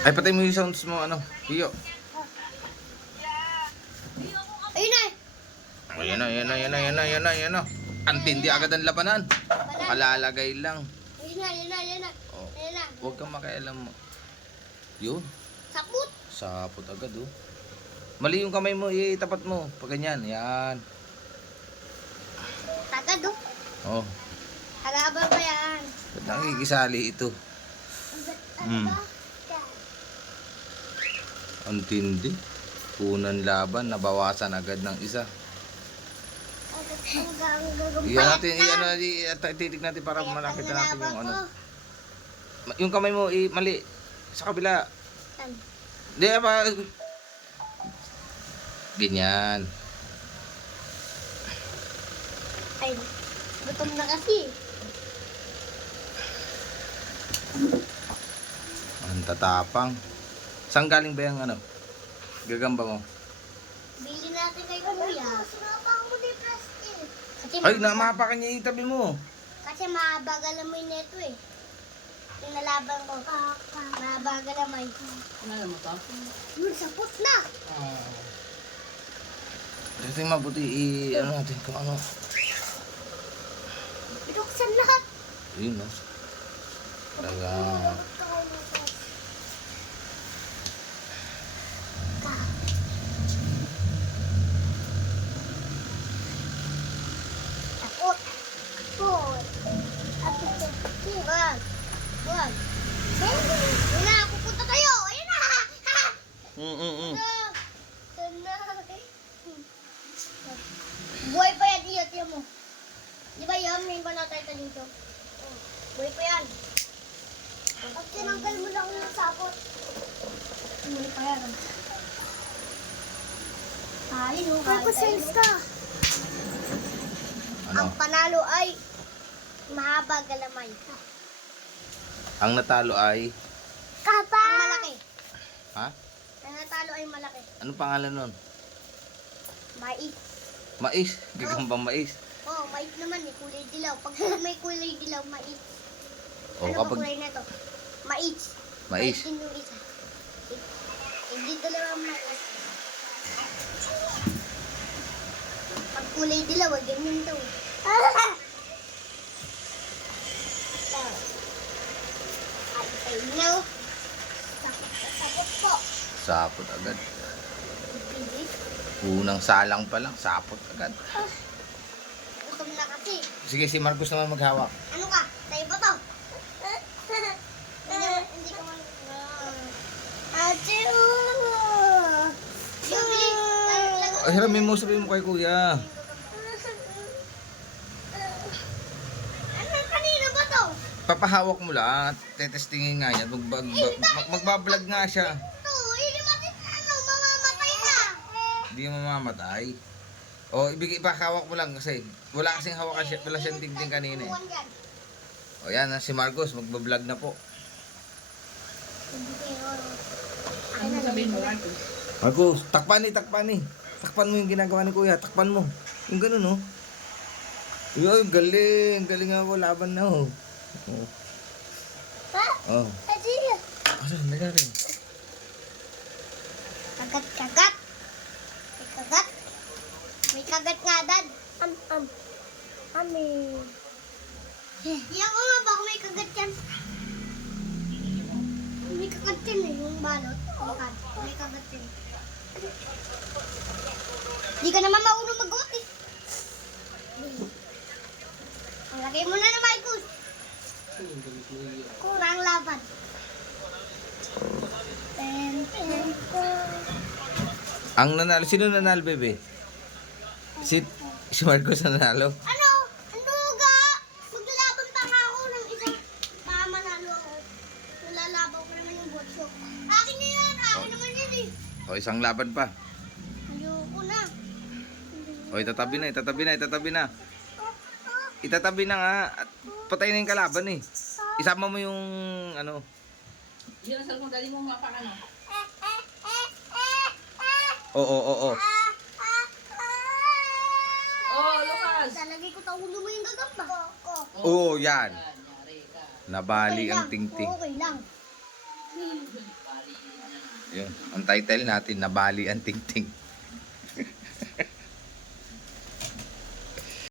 Ay, patay mo yung sounds mo, ano, Iyo. Ayun na. Ayan na, ayan na, ayan na, ayan na, ayan na, ayan na. Antindi agad ang labanan. Kalalagay lang. Ayun na, ayun na, ayun na. Oh, Ayun na. huwag kang makialam mo. Yun, Saput. sapot agad, oh. Mali yung kamay mo, itapat mo. Pag ganyan, yan. Tagad oh. Oh, Halaban ba yan? ba't nakikisali ito? Antindi. Unang laban, nabawasan agad ng isa. Iyan natin, iyan natin, titig natin para makita natin yung ano. Yung kamay mo, mali. Sa kabila. Hindi, ba? Ganyan. Ay, gutom na kasi. Ang tatapang. Saan galing ba yung ano? Gagamba mo? Bili natin kay Kuya. Sinapang mo ni Preston. Ay, namapakan niya yung tabi mo. Kasi mabagal naman nito eh. Yung nalaban ko. Mabagal naman. Ano mo to? Yun, sapot na. Ito yung mabuti, ano natin kung ano. Binuksan lahat. Yun, no? Talaga. Sapot. Sapot. Wag. Wag. Ayun na, pupunta tayo. Ayun na. Buhay pa yan, iyo, tiyan mo. Di ba yan? May banatay ka dito. Buhay pa yan. Pag tinanggal mo lang ng sapot. Buhay pa yan. Ay, no. Pagpasales ka. Ano? Ang panalo ay mahaba galamay. Ang natalo ay, Kapa! Ang malaki. ha? Ang natalo ay malaki. Ano pangalan nun? Mais. Mais. Gagambang mais. Oh, mais naman eh. Kulay dilaw. Pag may kulay dilaw, mais. O, Ano ba kapag kulay na to? Mais. mais. din yung isa. Hindi dalawa mais. Pag kulay dilaw, ganyan daw. Ay, no. Sapot po. Sapot agad. Bilis. Unang salang pa lang, sapot agad. Gutom na kasi. Sige, si Marcos naman maghawak. Ano ka? Tayo ba to? Hindi ko man... Ate, Yung bilis. Ay, hiramin mo, sabihin mo kay kuya. Ano, kanino ba to? Papahawak mo lang, tetestingin nga yan. Magbablog nga siya. To, hindi mati, mamamatay na. Hindi yung mamamatay. O, ipahawak mo lang kasi wala kasing hawakan siya, wala siyang tingting kanina eh. O yan, si Marcos, magbablog na po. Ano sabihin mo, Marcos? Marcos, takpan eh. Takpan mo yung ginagawa ni kuya, takpan mo. Yung ganun, oh. Yung galing nga po, laban na, oh. Oh. Ha? Oh. Adi. Asan, nagari? Kagat. May kagat. May kagat nga, Dad. Amin. Di ako nga ba kung may kagat yan? May kagat yan eh, yung balot. May kagat yan. Di ka naman maunong mag-uot eh. Ang lagay mo na Marcos. Kurang laban. Ang nanalo, sino nanalo, bebe? Si Marcos nanalo. Ano? Ano ga? Maglalaban pa nga ako ng isang baka manalo ako. Nalalaban ko naman yung botso. Akin na yan! Akin naman yan eh. O, isang laban pa. Ayoko na. O, itatabi na. Itatabi na nga. At patay na yung kalaban eh. Isama mo yung, ano. Hindi na sa mo, dali mo mapakan, no? Oo. Oh, Lucas! Lalagay ko sa ulo mo yung gagamba. Oo, yan. Yari ka. Nabali Okay ang lang. tingting. Okay lang. Bali yan. Yun, ang title natin, Nabali ang tingting.